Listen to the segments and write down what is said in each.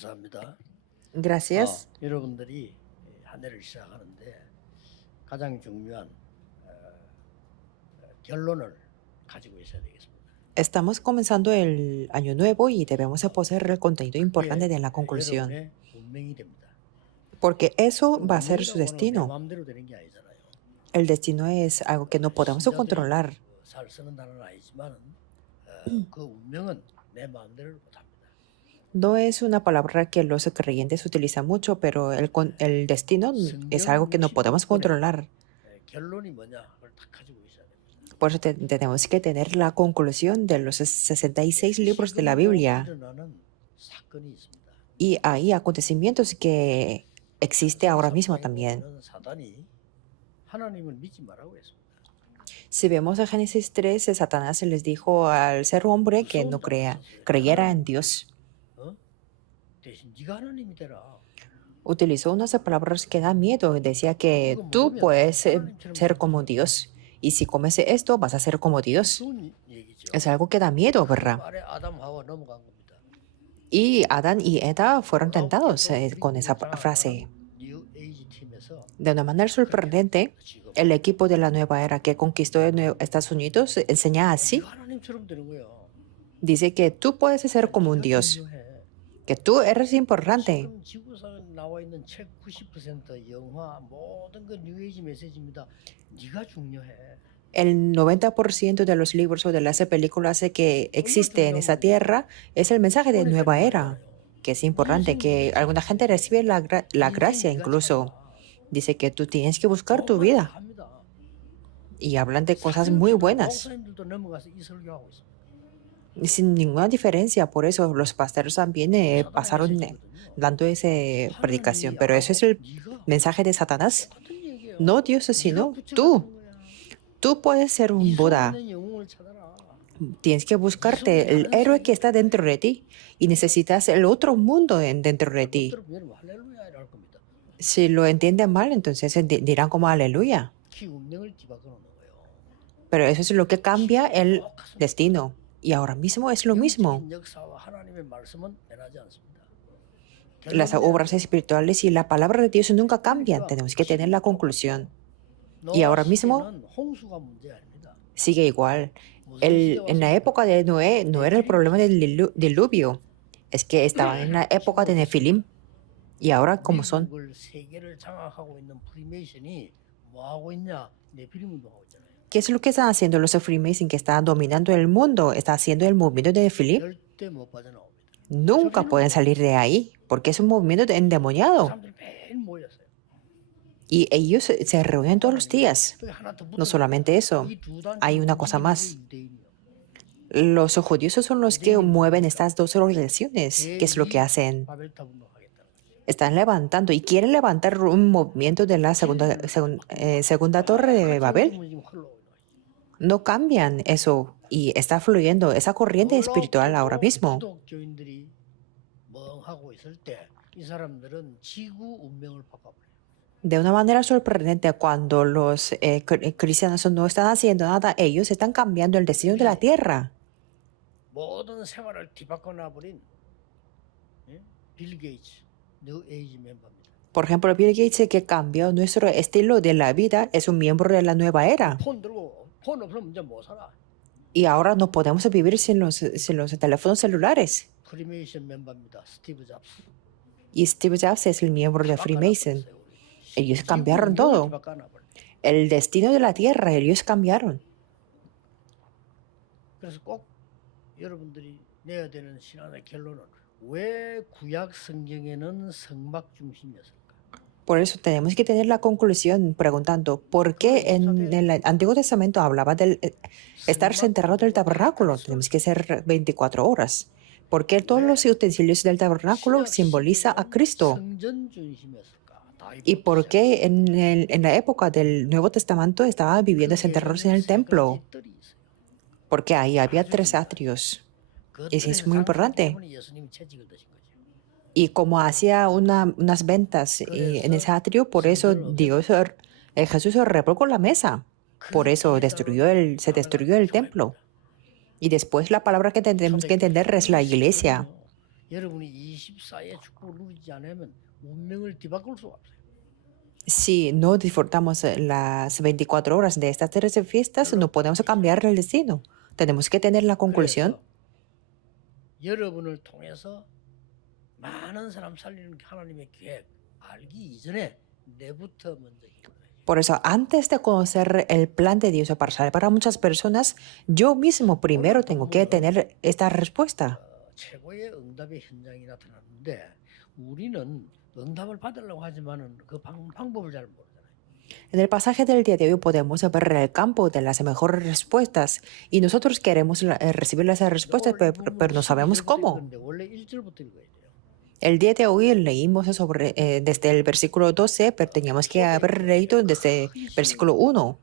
감사합니다. Gracias. 여러분들이 한 해를 시작하는데 가장 중요한 결론을 가지고 있어야 되겠습니다. Estamos comenzando el año nuevo y debemos poseer el contenido importante de la conclusión, 여러분의 운명이 됩니다. porque eso va a ser su 운명이라고 하는 내 destino. 마음대로 되는 게 아니잖아요. El destino es algo que no podemos 신자들이 controlar. 잘 쓰는 단어는 아니지만 그 운명은 내 마음대로 못합니다. No es una palabra que los creyentes utilizan mucho, pero el destino es algo que no podemos controlar. 결론이 뭐냐 그걸 딱 가지고 있어야 됩니다. Por eso tenemos que tener la conclusión de los 66 libros de la Biblia. 일어나는 사건이 있습니다. Y hay acontecimientos que existe ahora mismo también. 사단이 하나님을 믿지 말라고 했습니다. Si vemos a Génesis 13, Satanás les dijo al ser hombre que no creyera en Dios. 대신 네가 하나님이 되라. Utilizó unas palabras que dan miedo. Decía que tú puedes ser como Dios. Y si comes esto, vas a ser como Dios. 무슨 얘기죠? Es algo que da miedo, ¿verdad? 말에 아담 하와 넘어간 겁니다. Y Adán y Eva fueron tentados con esa frase. 뉴 에이지 팀에서 De una manera sorprendente, 지금 el equipo de la nueva era que conquistó Estados Unidos enseña así. 네가 하나님처럼 되는 거예요. Dice que tú puedes ser como un Dios, 중요해. que tú eres importante. 지금 지구상에 나와 있는 책 90% 영화 모든 그 뉴 에이지 메시지입니다. 네가 중요해. El 90% de los libros o de las películas que existen en esa tierra es el mensaje de nueva era, que es importante, que alguna gente recibe la gracia incluso. Dice que tú tienes que buscar tu vida. Y hablan de cosas muy buenas, 목사님들도 넘어가서 이 설교하고 있습니다. sin ninguna diferencia. Por eso los pastores también pasaron dando esa predicación. Pero eso es el mensaje de Satanás. 똑같은 얘기예요. No Dios, sino 네가 tú. 붙여가는 거야. Tú puedes ser un 이 Buda. 속에 있는 영웅을 찾아라. Tienes que buscarte el héroe que está dentro de ti y necesitas el otro mundo dentro de ti. 그것들을 보면 할렐루야 이럴 겁니다. Si lo entienden mal, entonces dirán como aleluya. 키 운명을 뒤바꿔 놓는 거예요. Pero eso es lo que cambia el destino. Y ahora mismo es lo mismo. 영적인 역사와 하나님의 말씀은 변하지 않습니다. Las obras espirituales y la palabra de Dios nunca cambian. Tenemos que tener la conclusión. Y ahora mismo 노아 시대는 홍수가 문제 아닙니다. sigue igual. 무슨 En la época de Noé no era el problema del diluvio. Es que estaban en la época de Nefilim. Y ahora, ¿cómo son? 미국을 세계를 장악하고 있는 프리메이션이 뭐 하고 있냐? 네피림 운동하고 있잖아요. ¿Qué es lo que están haciendo los Freemason que están dominando el mundo? Está haciendo el movimiento de Nefilim. 절대 못 빠져나옵니다. Nunca pueden salir de ahí porque es un movimiento endemoniado. 사람들이 매일 모였어요. Y ellos se reúnen todos los días. 그게 하나 더 No solamente eso, hay una cosa más. Los judíos son los que mueven estas dos organizaciones. ¿Qué es lo que hacen? Están levantando y quieren levantar un movimiento de la segunda torre de Babel. No cambian eso y está fluyendo esa corriente espiritual ahora mismo. 기독교인들이 멍하고 있을 때 이 사람들은 지구 운명을 바꿔버려요. De una manera sorprendente, cuando los cristianos no están haciendo nada, ellos están cambiando el destino de la tierra. 모든 생활을 뒤바꿔 놔버린 빌 게이츠 뉴 에이지 멤버입니다. Por ejemplo, Bill Gates, que cambió nuestro estilo de la vida, es un miembro de la nueva era. 폰 들고 폰 없으면 이제 못 살아. Y ahora no podemos vivir sin los teléfonos celulares. 프리메이션 멤버입니다. 스티브 잡스. Y Steve Jobs es el miembro de Freemason. Ellos cambiaron todo. El destino de la tierra, ellos cambiaron. 그래서 꼭 여러분들이 내야 되는 신앙의 결론은 왜 구약 성경에는 성막 중심이었을까? Por eso tenemos que tener la conclusión preguntando por qué en el Antiguo Testamento hablaba del estar enterrado del tabernáculo. Tenemos que ser 24 horas. ¿Por qué todos los utensilios del tabernáculo simboliza a Cristo? 성전 중심이었을까? ¿Y por qué en la época del Nuevo Testamento estaban viviendo enterrados en el templo? Porque ahí había 3 atrios. Y eso es muy importante. Y como hacía unas ventas en ese atrio, por eso Jesús se revolcó la mesa. Por eso se destruyó el templo. Y después la palabra que tenemos que entender es la iglesia. 여러분이 24의 축복을 누리지 않으면 운명을 뒤바꿀 수가 없어요. Si no disfrutamos las 24 horas de estas 13 fiestas, no podemos cambiar el destino. Tenemos que tener la conclusión. 그래서 여러분을 통해서 많은 사람 살리는 하나님의 계획 알기 이전에 내부터 먼저 힘을 내요. Por eso, antes de conocer el plan de Dios para salvar a muchas personas, yo mismo primero tengo que tener esta respuesta. 최고의 응답의 현장이 나타났는데 우리는 응답을 받으려고 하지만은 그 방법을 잘 모르잖아요. En el pasaje del día de hoy podemos ver el campo de las mejores respuestas y nosotros queremos recibir las respuestas, pero no sabemos cómo. 원래 1절부터 읽어야 돼요. El día de hoy leímos sobre, desde el versículo 12, pero teníamos que haber leído desde el versículo 1.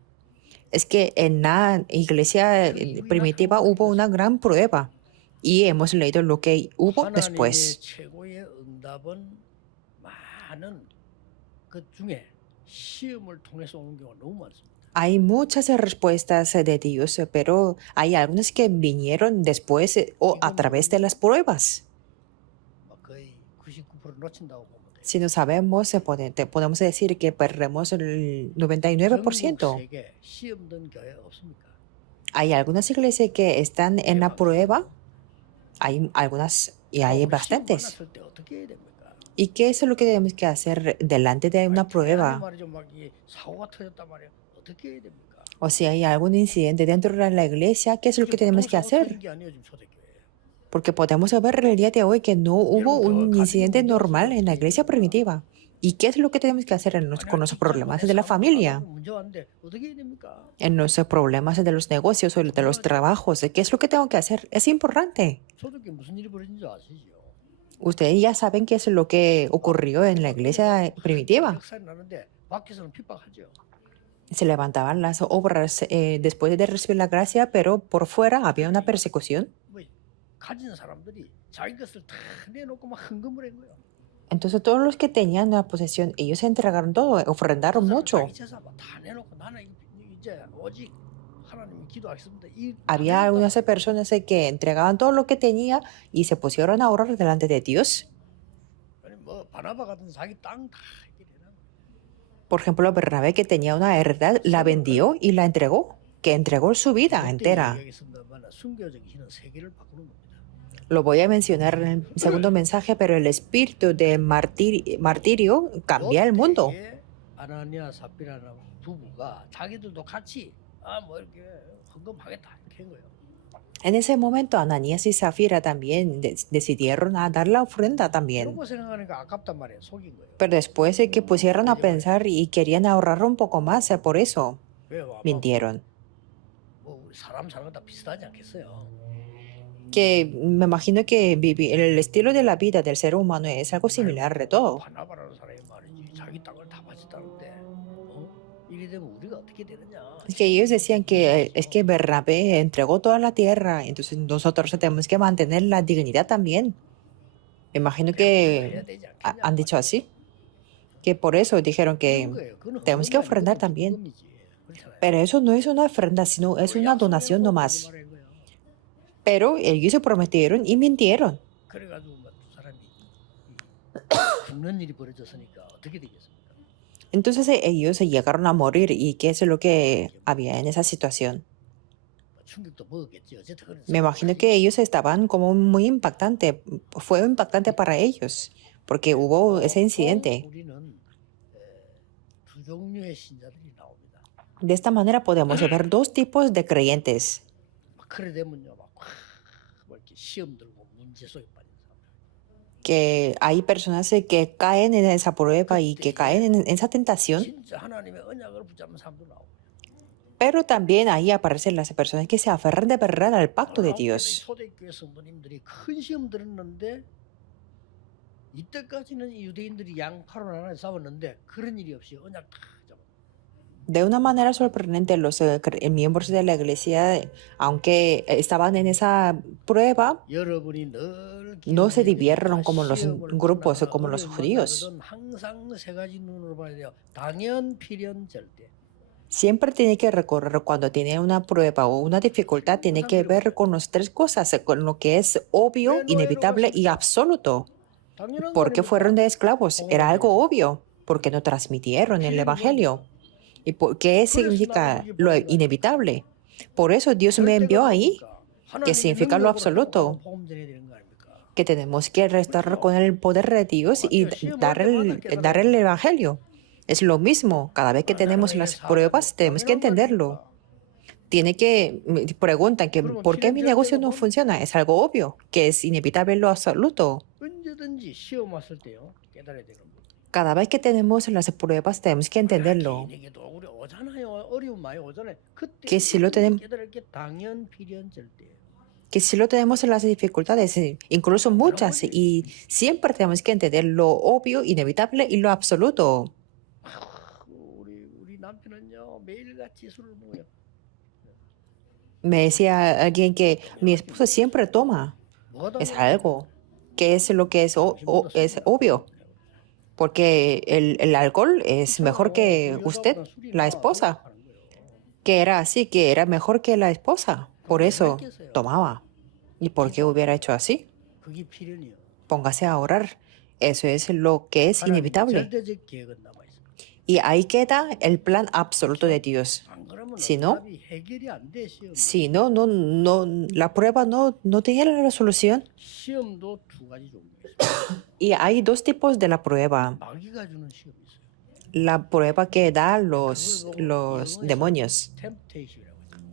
Es que en la iglesia primitiva hubo una gran prueba y hemos leído lo que hubo 하나님의 después. 최고의 응답은 많은 것 중에 시험을 통해서 오는 경우가 너무 많습니다. Hay muchas respuestas de Dios, pero hay algunas que vinieron después o a través de las pruebas. 막 거의 99% 놓친다고 보면 돼요. Si no sabemos, podemos decir que perdemos el 99%. 전국 세계 시험된 교회 없습니까? Hay algunas iglesias que están en la prueba. Hay algunas y hay 시험 bastantes. 만났을 때 어떻게 해야 됩니까? ¿Y qué es lo que tenemos que hacer delante de una 아니, prueba? 말이죠. 막 이 사고가 터졌단 말이에요. 어떻게 해야 됩니까? O si hay algún incidente dentro de la iglesia, ¿qué es lo que tenemos que hacer? 게 아니에요, 지금 초대교회. Porque podemos ver el día de hoy que no hubo un incidente normal en la iglesia primitiva. ¿Y qué es lo que tenemos que hacer con los problemas de la familia? 문제 왔는데 어떻게 해야 됩니까? En los problemas de los negocios o de los trabajos. ¿Qué es lo que tengo que hacer? Es importante. 초대교회 무슨 일이 벌어진 줄 아시죠? Ustedes ya saben qué es lo que ocurrió en la iglesia primitiva. 역사에 나는데 밖에서는 핍박하죠. Se levantaban las obras después de recibir la gracia, pero por fuera había una persecución. 뭐 가진 사람들이 자기 것을 다 내놓고 막 헌금을 한 거예요. Entonces todos los que tenían la posesión, ellos entregaron todo, ofrendaron mucho. 자기 재산 다 내놓고 나는 이제 오직 하나님 기도하겠습니다. Había algunas personas que entregaban todo lo que tenía y se pusieron a orar delante de Dios. 뭐 바나바 같은 자기 땅 다 해결해놔. Por ejemplo, Bernabé, que tenía una heredad, la vendió y la entregó, que entregó su vida entera. 순교적 희는 세계를 바꾸는 겁니다. Lo voy a mencionar en el segundo mensaje, pero el espíritu de martirio cambia el mundo. 요때에 아나니아 삽비라는 부부가 자기들도 같이 뭐 이렇게 헌금하겠다 이렇게 한 거예요. En ese momento, Ananías y Zafira también decidieron a dar la ofrenda también. 그러고 생각하니까 아깝단 말이에요. 속인 거예요. Pero después de que pusieron a pensar y querían ahorrar un poco más, por eso 왜요? mintieron. 뭐 우리 사람 사는 거 다 비슷하지 않겠어요? Que me imagino que el estilo de la vida del ser humano es algo similar de todo. 바나바라는 사람이 말이지 자기 땅을 다 바쳤다는데 이래 되면 우리가 어떻게 되느냐? Es que ellos decían que es que Bernabé entregó toda la tierra, entonces nosotros tenemos que mantener la dignidad también. Me imagino que han dicho así, que por eso dijeron que tenemos que ofrendar también. Pero eso no es una ofrenda, sino es una donación nomás. Pero ellos se prometieron y mintieron. 그래가지고 두 사람이 죽는 일이 벌어졌으니까 어떻게 되겠습니까? Entonces ellos se llegaron a morir y qué es lo que había en esa situación. 충격도 먹었겠지. 어쨌든 그런 Me imagino que ellos estaban como muy impactante, fue impactante para ellos, porque hubo ese incidente. 우리는 두 종류의 신자들이 나옵니다. De esta manera podemos ver dos tipos de creyentes, 막 그래 되면요, 막 이렇게 시험 들고 문제 속에 빠진 사람. que hay personas que caen en esa prueba y que caen en esa tentación, 진짜 하나님의 언약을 붙잡는 사람도 나오고. pero también ahí aparecen las personas que se aferran de verdad al pacto de 놀라운 Dios. 초대교회 성도님들이 큰 시험 들었는데 이때까지는 유대인들이 양파로 나눠 싸웠는데 그런 일이 없이 언약 다 잡아. De una manera sorprendente, los miembros de la iglesia, aunque estaban en esa prueba, 여러분이 늘 no se 기도해야 dividieron 됩니다. como los 시험을 grupos, 만나거나 como los 어려움을 judíos. 만나거든 항상 세 가지 눈으로 봐야 돼요. 당연, 필연, 절대. Siempre tiene que recorrer cuando tiene una prueba o una dificultad, tiene que ver con las tres cosas, con lo que es obvio, inevitable y absoluto. 당연한 거 ¿Por qué fueron de esclavos? Era algo 복음을 obvio, porque no transmitieron el 필연이 Evangelio. 뭡니까? ¿Y qué 그래서 나를 significa 여기 lo 보낸 거 아닙니까? inevitable? Por eso Dios me 절대가 envió ahí, 뭡니까? que 하나님의 significa lo 능력으로 absoluto, 회복하고 복음 전해야 되는 거 아닙니까? que tenemos que restar 그렇죠? con el poder de Dios y 맞아요. 시험할 dar 때마다 dar 깨달아야 el 되는 거예요. Evangelio. Es lo mismo, cada vez que tenemos 하나님의 las 사업이 pruebas tenemos que 당연한 거 entenderlo. 아닙니까? Tiene que, preguntan que 그러면 ¿por qué mi negocio 필연절대가 no 뭡니까? funciona? Es algo obvio, que es inevitable en lo absoluto. 언제든지 시험 왔을 때요 깨달아야 되는 거예요. Cada vez que tenemos las pruebas tenemos que entenderlo. 개인에게도 우리 오잖아요. 어려움 많이 오잖아요. 그때 Que si lo tenemos, 깨달을 게 당연 필연절대예요. que si lo tenemos en las dificultades, incluso muchas, y siempre tenemos que entender lo obvio, inevitable y lo absoluto. 우리 남편은요 매일같이 술을 먹어요. Me decía alguien que mi esposa siempre toma. 뭐가 Es 당연한 algo que es lo que es, 당신보다 es 술이 obvio, porque el alcohol es mejor que 그 usted, 여자보다 술이 la 나 esposa, 하는 거예요. que era así, que era mejor que la esposa. Por eso tomaba. ¿Y por qué hubiera hecho así? 그게 필연이요. Póngase a orar. Eso es lo que es 하나님 inevitable. 절대적 계획은 남아 있어요. Y ahí queda el plan absoluto de Dios. 안 그러면 Si no, 응답이 해결이 안 돼. 시험. si no, la prueba no tenía la resolución. 시험도 두 가지 종류가 있어요. Y hay dos tipos de la prueba. 마귀가 주는 시험이 있어요. La prueba que da 그걸 los 보고 demonios. 영어에서 temptation이라고 해요.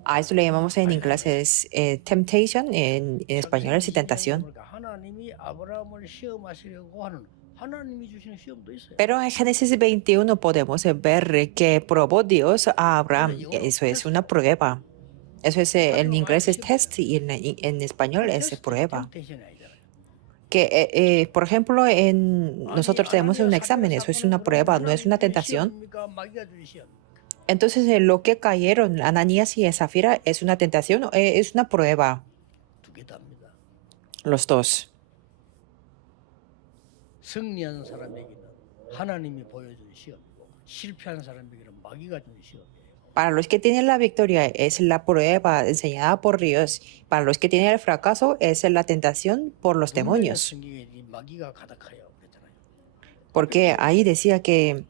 A eso le llamamos en inglés es temptation, en español es tentación. 그러니까 하나님이 아브라함을 시험하시려고 하는 하나님이 주시는 시험도 있어요. Pero en Génesis 21 podemos ver que probó Dios a Abraham. Eso es una prueba. Eso es, en inglés es test y en español es prueba. temptation이 아니잖아요. Que, por ejemplo, nosotros 아니, tenemos un 아나니아 examen, eso es una 사건은 prueba, no es una 하나님이 주신 tentación. 시험입니까? 마귀가 주신 시험. Entonces, lo que cayeron Ananías y Zafira es una tentación, es una prueba, 두 개 답니다. los dos. 승리한 사람에게는 하나님이 보여준 시험이고 실패한 사람에게는 마귀가 준 시험이에요. Para los que tienen la victoria es la prueba enseñada por Dios. Para los que tienen el fracaso es la tentación por los 분명히 demonios. 성경에 이 마귀가 가득하여 그랬잖아요. Porque ahí decía que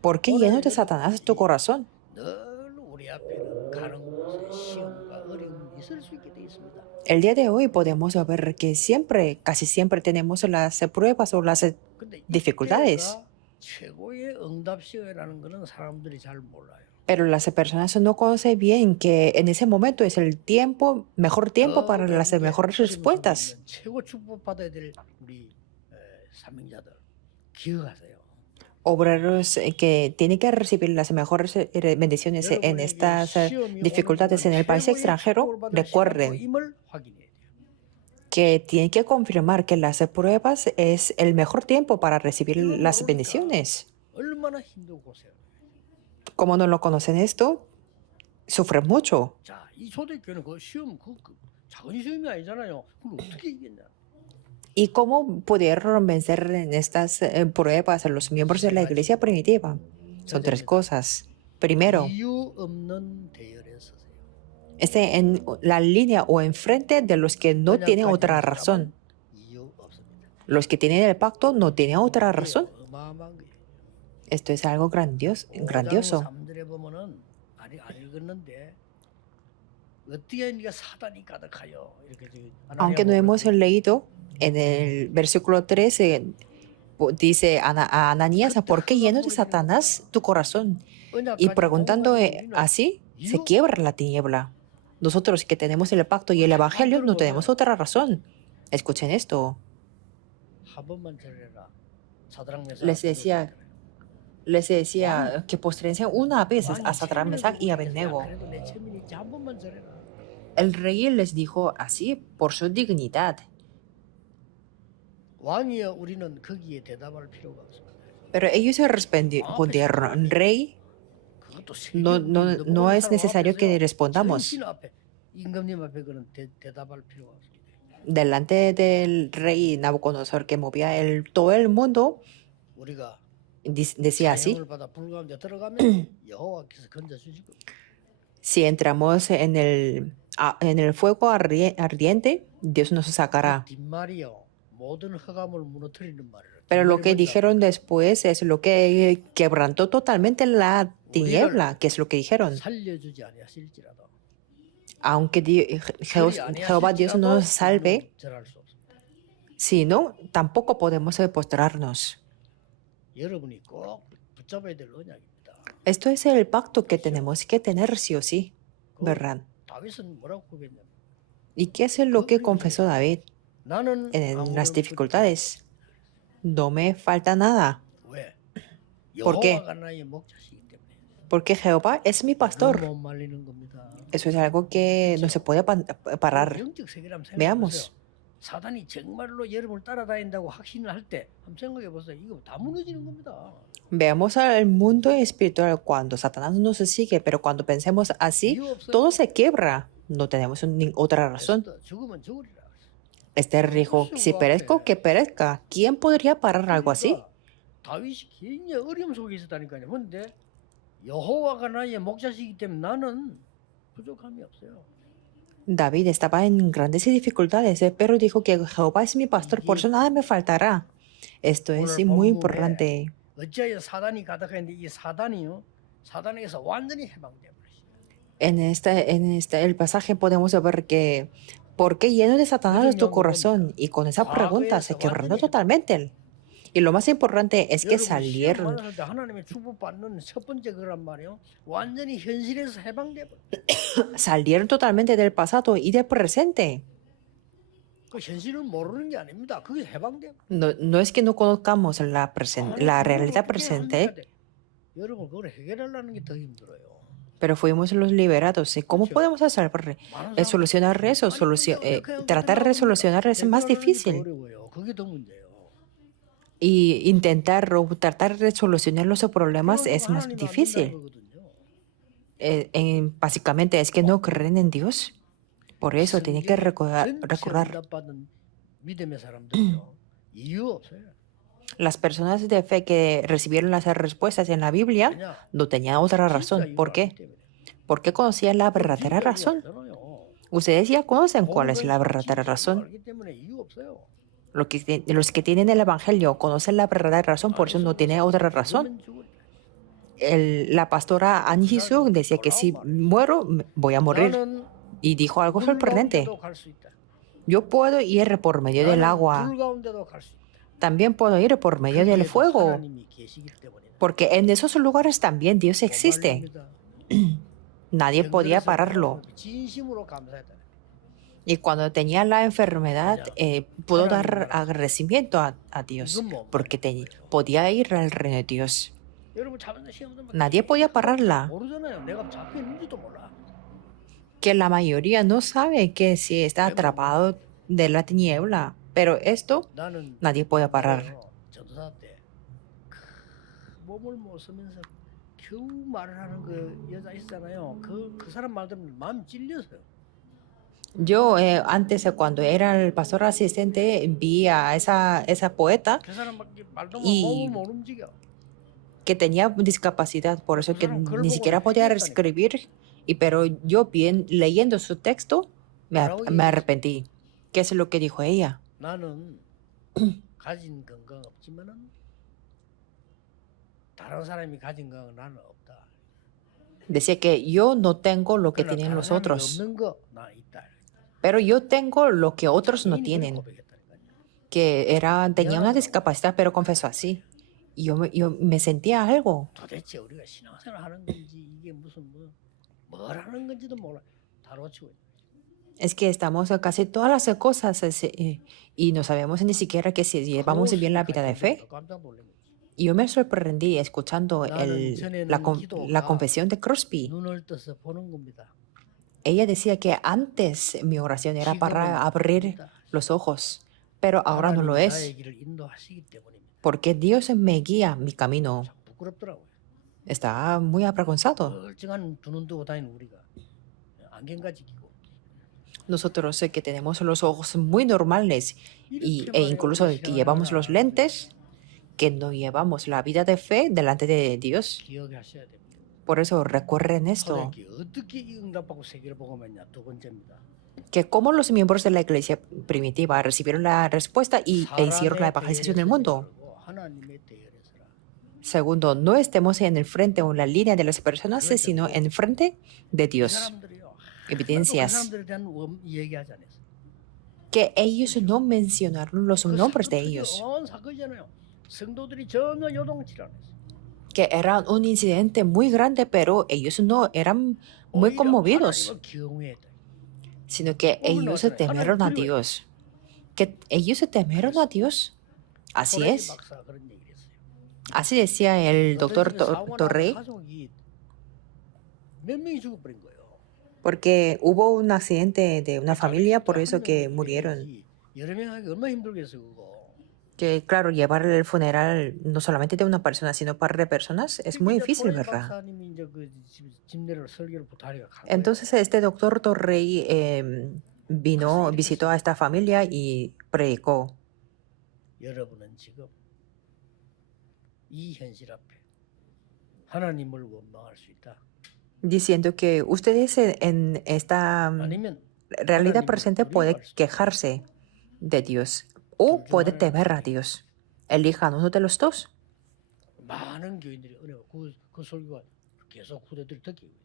¿por qué lleno de Satanás tu corazón? 늘 우리 앞에는 가는 곳에 시험과 어려움이 있을 수 있게 돼 있습니다. El día de hoy podemos ver que siempre, casi siempre tenemos las pruebas o las 근데 dificultades. 이때가 최고의 응답 시간이라는 거는 사람들이 잘 몰라요. Pero las personas no conocen bien que en ese momento es el tiempo, mejor tiempo para las mejores respuestas. 최고 축복 받아야 될 우리 사명자들 기억하세요. Obreros que tienen que recibir las mejores bendiciones en estas dificultades en el país extranjero, recuerden 임을 확인해야 돼요. que tienen que confirmar que las pruebas es el mejor tiempo para recibir las bendiciones. 얼마나 힘들고 고생해요. Como no lo conocen esto, sufren mucho. 자, 이 초대교회는 그 시험 그 작은 시험이 아니잖아요. 그걸 어떻게 이겼냐? ¿Y cómo pudieron vencer en estas pruebas a los miembros de la iglesia primitiva? Son tres cosas. Primero, 이유 없는 대열에 서세요. esté en la línea o enfrente de los que no tienen otra razón. 이유 없습니다. Los que tienen el pacto no tienen otra razón. 어마어마한 거예요. Esto es algo grandioso. 3절에 보면은 안 읽었는데 어떻게 네가 사단이 가득하여 이렇게 Aunque no hemos leído, en el versículo 13 dice a Ananías, ¿por qué lleno de Satanás tu corazón? Y preguntando así, se quiebra la tiniebla. Nosotros que tenemos el pacto y el evangelio no tenemos otra razón. Escuchen esto. Les decía que postrense una vez a Sadrach, Mesach y Abednego. El rey les dijo así por su dignidad. 왕이여 우리는 거기에 대답할 필요가 없습니다. Pero ellos se respondieron, rey, 그것도 no es necesario que respondamos. 전신 앞에 임금님 앞에 그런 대답할 필요가 없습니다. Delante del rey Nabucodonosor que movía todo el mundo, 우리가 Decía así, 사형을 받아 불 가운데 들어가면 여호와께서 건져주실 겁니다. si entramos en el fuego ardiente, Dios nos 그 sacará. 뒷말이요 모든 흑암을 무너뜨리는 말이에요. Pero lo que dijeron después es lo que quebrantó totalmente la tiniebla, que es lo que dijeron. 살려주지 아니하실지라도 Aunque Jehová Dios no nos salve, 절할 수 없습니다. si no, tampoco podemos postrarnos. 여러분이 꼭 붙잡아야 될 언약입니다. Esto es el pacto que tenemos que tener sí o sí, 그 ¿verdad? 다윗은 뭐라고 고백했냐면 ¿Y qué es lo que confesó David 나는 en 아무런 las 것도 dificultades? No me falta nada, 왜? ¿Por qué? 여호와가 나의 목자시기 때문에 porque Jehová es mi 너무 pastor. 못 말리는 겁니다. Eso es algo que no se puede parar. 영적 세계를 한번 Veamos. 생각해 보세요. 사단이 정말로 여러분을 따라다닌다고 확신을 할 때 한번 생각해 보세요. 이거 다 무너지는 겁니다. Veamos al mundo espiritual cuando Satanás nos sigue, pero cuando pensemos así, 이유 없어요. todo se quiebra. No tenemos otra razón. 죽으면 죽으리라. Esther dijo, si perezco, que perezca. ¿Quién podría parar algo así? 그러니까 다윗이 굉장히 어려움 속에 있었다니까요. 그런데 여호와가 나의 목자시기 때문에 나는 부족함이 없어요. David estaba en grandes dificultades, pero dijo que Jehová es mi pastor, por eso nada me faltará. Esto es muy importante. 어찌하여 사단이 가득했는데 이 사단이요. 사단에게서 완전히 해방돼 버렸어요. El pasaje podemos ver que, ¿por qué lleno de Satanás es tu corazón? Y con esa pregunta se quebrantó totalmente. Y lo más importante es que salieron. 하나님의 축복받는 첫 번째 그란 말이요. 완전히 현실에서 해방돼 버려. Salieron totalmente del pasado y del presente. 그 현실을 모르는 게 아닙니다. 그게 해방돼. No es que no conozcamos la realidad presente, 여러분 그걸 해결하려는 게 더 힘들어요. pero fuimos los liberados. ¿Y cómo podemos hacer? Solucionar eso, tratar de resolucionar es más difícil. 그게 더 문제예요. Y intentar o tratar de solucionar los problemas es más difícil. Básicamente es que no creen en Dios. Por eso tienen que recordar. 믿음의 사람들은요. 이유 없어요. Las personas de fe que recibieron las respuestas en la Biblia no tenían otra razón. ¿Por qué? Porque conocían la verdadera razón. Ustedes ya conocen cuál es la verdadera razón. Los que tienen el Evangelio conocen la verdadera razón, por eso no tienen otra razón. La pastora Annie Jisoo decía que si muero, voy a morir. Y dijo algo sorprendente. Yo puedo ir por medio del agua. También puedo ir por medio del fuego. Porque en esos lugares también Dios existe. Nadie podía pararlo. Y cuando tenía la enfermedad, pudo dar agradecimiento a Dios, porque podía ir al reino de Dios. Nadie podía pararla. Que la mayoría no sabe que si está atrapado de la tiniebla, pero esto nadie puede parar. Yo antes, cuando era el pastor asistente, vi a esa poeta y que tenía discapacidad, por eso que ni siquiera podía escribir. Pero yo bien leyendo su texto me arrepentí. ¿Qué es lo que dijo ella? 나는 가진 건강 없지만은 다른 사람이 가진 건강 나는 없다. Decía que yo no tengo lo que tienen los otros, 없는 거 나 있다. pero yo tengo lo que otros no tienen. Que tenía una discapacidad, pero confesó así. Y yo me sentía algo. 도대체 우리가 신앙생활 하는 건지 이게 무슨 뭘 하는 건지도 몰라. 다 놓치고 있는. Es que estamos a casi todas las cosas y no sabemos ni siquiera que si llevamos bien la vida de fe. Y yo me sorprendí escuchando la confesión de Crosby. 눈을 떠서 보는 겁니다. Ella decía que antes mi oración era para abrir los ojos, pero ahora no lo es, 나의 길을 인도하시기 때문입니다. porque Dios me guía mi camino. 참 부끄럽더라고요. Está muy avergonzado. 멀쩡한 두 눈 뜨고 다니는 우리가 안경까지 끼고 Nosotros que tenemos los ojos muy normales e incluso que llevamos los lentes, que no llevamos la vida de fe delante de Dios. 기억하셔야 됩니다. Por eso recuerden esto, 초대교회 어떻게 이 응답받고 세계를 복음했냐 두 번째입니다. que como los miembros de la iglesia primitiva recibieron la respuesta e hicieron la 사람의 evangelización del 대열에서 mundo. 되고 하나님의 대열에서라. Segundo, no estemos en el frente o en la línea de las personas, sino en frente de 이 Dios. 사람들이요. 하나도 그 Evidencias 사람들에 대한 얘기하지 않았어요. que ellos no mencionaron los 그 nombres de 사건 ellos, 어마어마한 사건이잖아요. 성도들이 전혀 요동치를 않았어요. que era un incidente muy grande, pero ellos no eran muy 오히려 conmovidos, 하나님을 경외했다. sino que ellos se temieron a Dios. Que ellos se temieron a Dios. Así 토레이 es. 박사가 그런 얘기를 했어요. Así decía el 어떤 doctor 집에 사고가 나서 Torrey, 가족이 몇 명이 죽어버린 거예요. porque hubo un accidente de una familia, por 한 eso que 명이 murieron. 되지. 여러 명 하기 얼마나 힘들겠어 그거. Que claro, llevar el funeral no solamente de una persona, sino par de personas es muy 이제 difícil, 토레이 ¿verdad? 박사님이 이제 그 집례를 설교를 부탁해가 간 거예요. Entonces este doctor Torrey vino, visitó a esta familia y predicó. 여러분은 지금 이 현실 앞에 하나님을 원망할 수 있다. Diciendo que ustedes en esta 아니면 realidad 하나님을 presente puede 두려워할 수 있다. quejarse de Dios o puede temer a Dios. Elijan uno de los dos. 많은 교인들이 은혜가 그 설교가 계속 후대들이 듣고 있잖아요.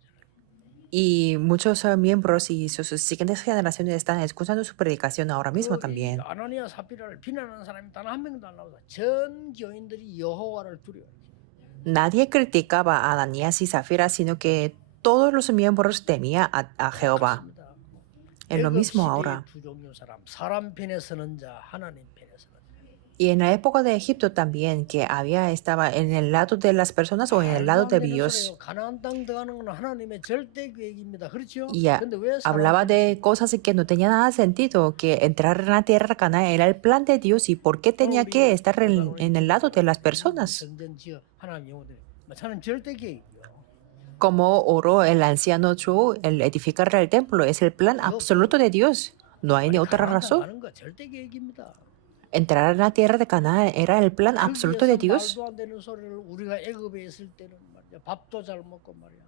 Y muchos miembros y sus siguientes generaciones están escuchando su predicación ahora mismo también. 아나니아 사피라를 비난하는 사람이 단 한 명도 안 나오다. 전 교인들이 여호와를 두려워해요. Nadie criticaba a Ananías y Zafira, sino que todos los miembros temían a Jehová. 그렇습니다. Es lo 애굽 mismo 시대의 ahora. 두 종류 사람 편에 서는 자, 하나님 편에 서는 자. Y en la época de Egipto también, que estaba en el lado de las personas o en el lado 말도 de 안 되는 Dios. 소리예요. 가나안 땅 들어가는 건 하나님의 절대 계획입니다. 그렇죠? Y 근데 왜 hablaba 사람 de cosas que no tenían nada de sentido, que entrar en la tierra de Canaán era el plan de Dios y por qué tenía que estar en el lado de las personas. 성전 지어 하나님 영혼들. 하나님 절대 계획이요. Como oró el anciano Chu, el edificar el templo es el plan absoluto de Dios. No hay ni otra razón. 가는 거 절대 계획입니다. Entrar en la tierra de Canaán era el plan absoluto de Dios. 말도 안 되는 소리를 우리가 애굽에 있을 때는 말이야. 밥도 잘 먹고 말이야.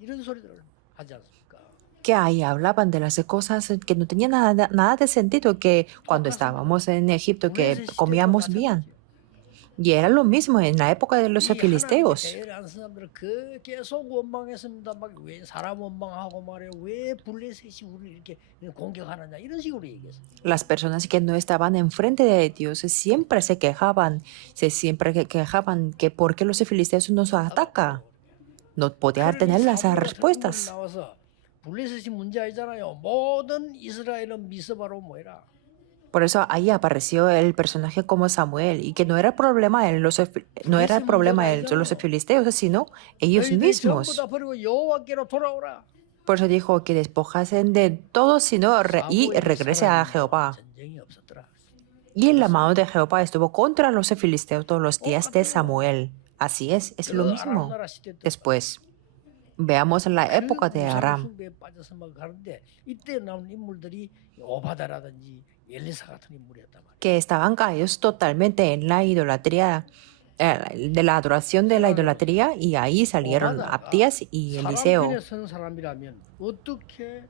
이런 소리들을 하지 않습니까? Que ahí hablaban de las cosas que no tenían nada de sentido, que cuando estábamos en Egipto que comíamos bien. Y era lo mismo en la época de los filisteos. 대열에 안 쓴 사람들은 그 계속 원망했습니다. 막 왜 사람 원망하고 말이야. 왜 블레셋이 우리를 이렇게 공격하느냐 이런 식으로 얘기했어요. Las personas que no estaban enfrente de Dios siempre se quejaban, que por qué los filisteos nos atacan. No podían tener las respuestas. 블레셋이 문제 아니잖아요. 모든 이스라엘은 미스바로 모여라. Por eso ahí apareció el personaje como Samuel y que no era el problema de los filisteos, sino ellos 너희들이 전부 mismos. 다 버리고 여호와께로 돌아오라. Por eso dijo que despojasen de todo, sino y regrese a Jehová. 전쟁이 없었더라. Y la mano de Jehová estuvo contra los filisteos todos los días de Samuel. Así es lo 그 mismo. 아람 나라 시대 때 Después, veamos la época de Aram, 숭배에 빠져서 막 가는데 이때 나온 인물들이 오바다라든지 엘리사 같은 인물이었단 말이에요. que estaban caídos totalmente en la idolatría, de la adoración de la idolatría, y ahí salieron Abdías y 사람 Eliseo. 편에 선 사람이라면 어떻게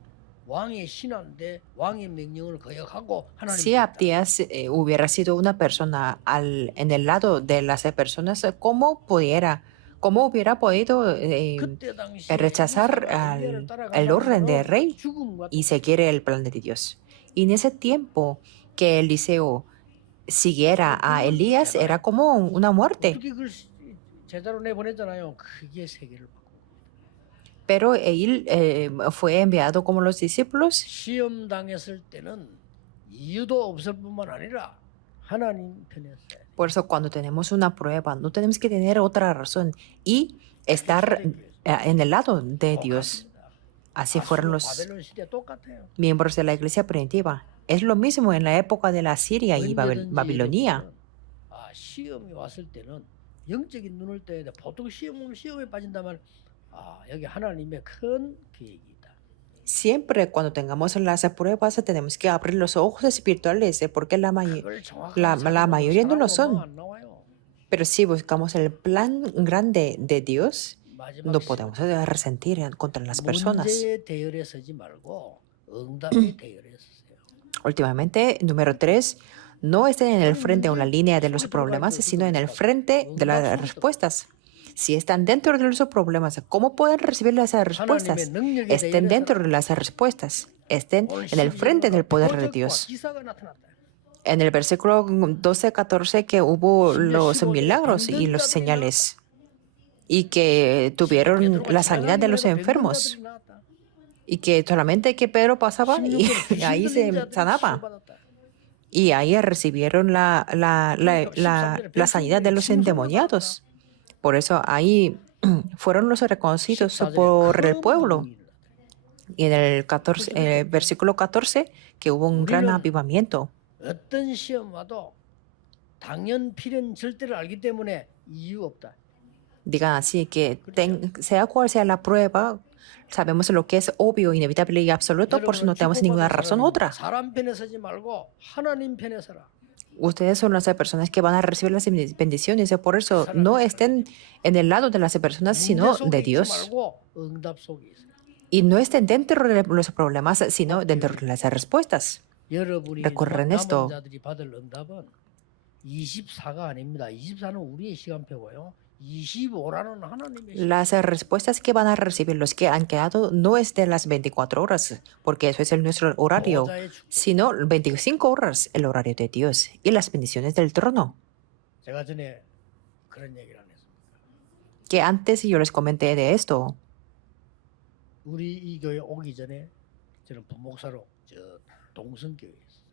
왕의 신하인데 왕의 명령을 거역하고 하나님 Si Abdías hubiera sido una persona en el lado de las personas, ¿cómo hubiera podido rechazar el orden del rey y seguir el plan de Dios? Y en ese tiempo que Eliseo siguiera a Elías era como una muerte. 어떻게 그걸 제자로 내보냈잖아요. 그게 세계를 바꾸고. Pero él fue enviado como los discípulos. 시험 당했을 때는 이유도 없을 뿐만 아니라 하나님 편에 서야 돼. Por eso cuando tenemos una prueba, no tenemos que tener otra razón y estar en el lado de Dios. Así fueron los 바벨론 시대 똑같아요. miembros de la iglesia primitiva. Es lo mismo en la época de la Siria y 언제든지 Babilonia. 시험이 왔을 때는 영적인 눈을 떠야 돼. 보통 시험에 빠진다면 여기 하나님의 큰 계획이 있다. Siempre cuando tengamos las pruebas tenemos que abrir los ojos espirituales porque la 그걸 정확하게 mayoría no lo 사람 son. 안 나와요. Pero si buscamos el plan grande de Dios, 마지막 no podemos resentir contra las personas. 문제의 대열에 서지 말고 응답의 대열에 서세요. Últimamente, número 3, no estén en el frente o en la línea de los problemas, sino en el frente de las respuestas. Si están dentro de los problemas, ¿cómo pueden recibir las respuestas? Estén dentro de las respuestas. Estén en el frente del poder de Dios. 기사가 나타났다. En el versículo 12-14 que hubo los milagros y las señales y que tuvieron la sanidad de los enfermos y que solamente que Pedro pasaba y ahí se sanaba. Y ahí recibieron la sanidad de los endemoniados. Por eso ahí fueron los reconocidos por el pueblo. Y en el versículo 14 que hubo un gran avivamiento. 어떤 시험 와도 당연 필연 절대를 알기 때문에 이유 없다. Digan así que sea cual sea la prueba, sabemos lo que es obvio, inevitable y absoluto, por eso no tenemos ninguna razón otra. 사람 편에 서지 말고 하나님 편에 서라. Ustedes son las personas que van a recibir las bendiciones, y por eso no estén en el lado de las personas, sino de Dios. Y no estén dentro de los problemas, sino dentro de las respuestas. Recuerden esto. 24가 아닙니다. 24는 우리의 시간표고요. 25라는 하나님의 Las respuestas que van a recibir los que han quedado no es de las 24 horas, porque eso es nuestro horario, sino 25 horas, el horario de Dios y las bendiciones del trono. 제가 전에 그런 얘기를 안 했습니까? Que antes yo les comenté de esto. 우리 이 교회 오기 전에 저는 부목사로 저 동성교회에 있었어요.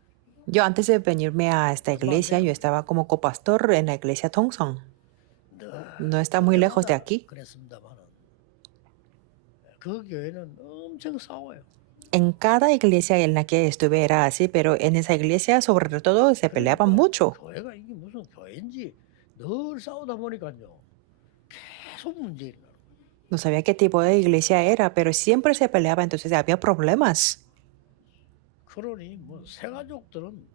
Yo antes de venirme a esta iglesia, yo estaba como copastor en la iglesia Tongson. No está muy lejos de aquí. 그랬습니다만은 그 교회는 엄청 싸워요. En cada iglesia en la que estuve era así, pero en esa iglesia sobre todo se peleaban mucho. 교회가 이게 무슨 교회인지 늘 싸우다 보니까요. 계속 문제 일어나요. No sabía qué tipo de iglesia era, pero siempre se peleaba, entonces había problemas. 그러니 뭐 새가족들은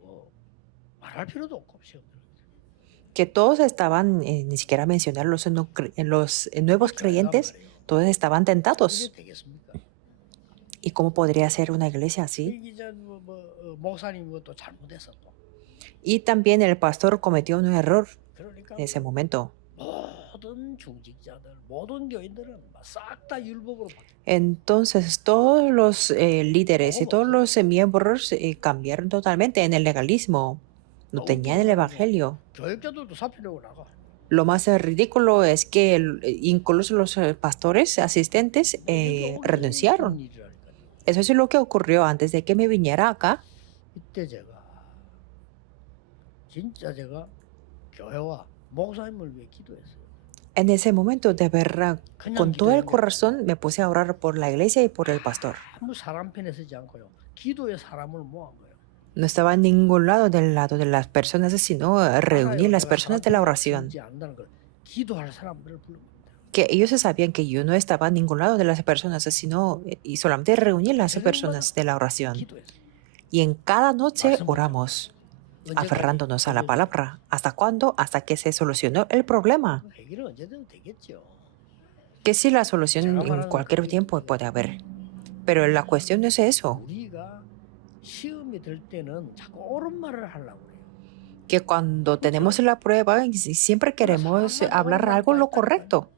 뭐 말할 필요도 없고 시험들. Que todos estaban, ni siquiera mencionar los nuevos creyentes, todos estaban tentados. 그게 되겠습니까? ¿Y cómo podría ser una iglesia así? 이 기자 목사님 것도 잘못했어 또. Y también el pastor cometió un error 그러니까 en ese momento. 모든 중직자들, 모든 교인들은 싹 다 율법으로 바뀌었어요. Entonces todos los líderes y todos los miembros cambiaron totalmente en el legalismo. No tenían el evangelio. 교육자들도 사표내고 나가. Lo más ridículo es que incluso los pastores asistentes renunciaron. Eso es lo que ocurrió antes de que me viniera acá. 이때 진짜 제가 교회와 목사님을 위해 기도했어요. En ese momento, de verdad, con todo el corazón, me puse a orar por la iglesia y por el pastor. 아무 사람 편에 서지 않고요. 기도에 사람을 모은 거예요. No estaba en ningún lado del lado de las personas, sino reuní las personas de la oración. 기도할 사람들을 부릅니다. Que ellos sabían que yo no estaba en ningún lado de las personas, sino y solamente reuní las personas de la oración. Y en cada noche oramos, aferrándonos a la palabra. ¿Hasta cuándo? Hasta que se solucionó el problema. 해결은 언제든 되겠죠. Que si la solución en cualquier tiempo puede haber. Pero la cuestión no es eso. 우리가 시험이 들 때는 자꾸 옳은 말을 하려고 그래요. Que cuando tenemos la prueba, siempre queremos hablar algo lo correcto.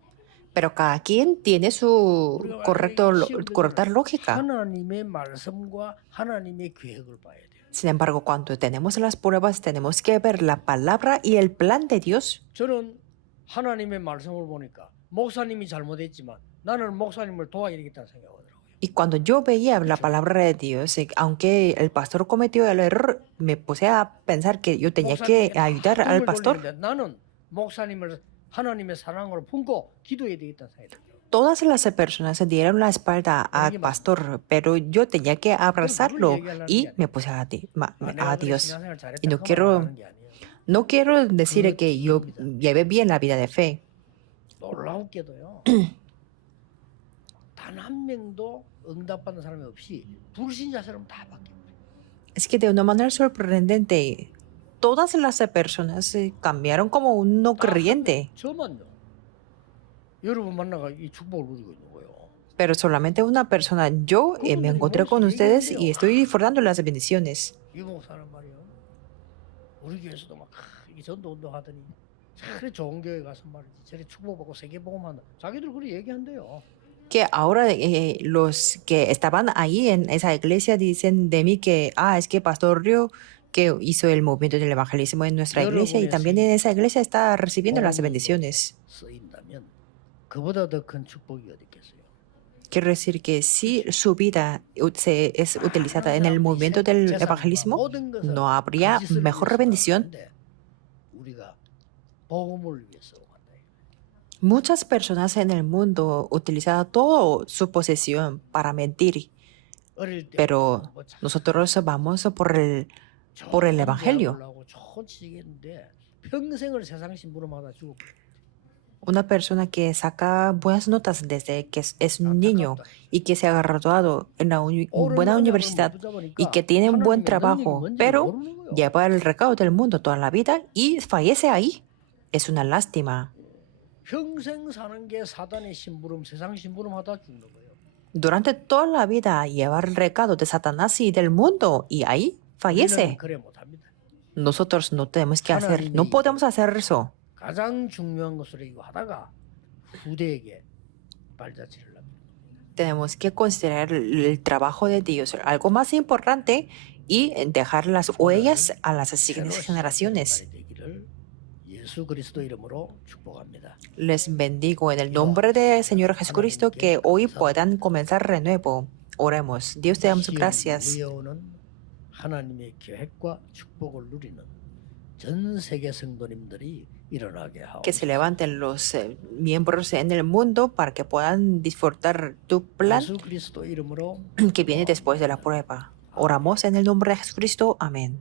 Pero cada quien tiene su correcta lógica. 하나님의 말씀과 하나님의 계획을 봐야 돼요. Sin embargo, cuando tenemos las pruebas, tenemos que ver la palabra y el plan de Dios. 저는 하나님의 말씀을 보니까 목사님이 잘못했지만 나는 목사님을 도와야 되겠다는 생각하더라고요. Y cuando yo veía la palabra de Dios, aunque el pastor cometió el error, me puse a pensar que yo tenía que ayudar al pastor. 나는 목사님을 하나님의 사랑으로 품고 기도해야 되겠다는 생각이 Todas las personas se dieron la espalda al pastor, pero yo tenía que abrazarlo y me puse a Dios. Y no quiero decir que yo llevé bien la vida de fe. 놀라웠게도요. 단 한 명도 응답받는 사람이 없이 불신자처럼 다 바뀌어요. Es que de una manera sorprendente, todas las personas cambiaron como un no creyente. 저만요. 여러분 만나가 이 축복을 누리고 있는 거예요. Pero solamente una persona, yo me encontré con ustedes y estoy disfrutando las bendiciones. 이 목사는 말이요. 우리 교회에서도 막 이 전도 운동하더니 저리 좋은 교회 가서 말이지 저리 축복받고 세계복음한다. 자기들 그렇게 얘기한대요. Que ahora los que estaban ahí en esa iglesia dicen de mí que, es que Pastor Rio que hizo el movimiento del evangelismo en nuestra iglesia y también en esa iglesia está recibiendo las bendiciones. 쓰인다면 그보다 더 큰 축복이 어디 있겠어요? Quiero decir que si su vida es utilizada en el movimiento del evangelismo, no habría mejor bendición. 우리가 복음을 위해서 간다. Muchas personas en el mundo utilizan toda su posesión para mentir, 어릴 때 pero nosotros vamos por el evangelio. 좋은 취직했는데 평생을 세상 심부름하다 죽어버려. Una persona que saca buenas notas desde que es un niño y que se ha graduado en una buena universidad y que tiene un buen trabajo, pero lleva el recado del mundo toda la vida y fallece ahí. Es una lástima. 평생 사는 게 사단의 심부름, 세상 심부름하다 죽는 거예요. Durante toda la vida lleva el recado de Satanás y del mundo y ahí 우리는 fallece. 그래 못합니다. Nosotros no tenemos que hacer, no podemos hacer eso. 가장 중요한 것으로 이거 하다가 후대에게 발자취를 납니다. Tenemos que considerar el trabajo de Dios, algo más importante, y dejar las huellas a las siguientes generaciones. 날이 되기를 예수 그리스도 이름으로 축복합니다. Les bendigo en el nombre del Señor Jesucristo que hoy puedan comenzar renuevo. Oremos. Dios te damos gracias. 위에오는 하나님의 계획과 축복을 누리는 전 세계 성도님들이 일어나게 하옵소서. Que se levanten los miembros en el mundo para que puedan disfrutar tu plan 예수 그리스도 이름으로 que viene después de la prueba. Oramos en el nombre de Jesucristo. Amén.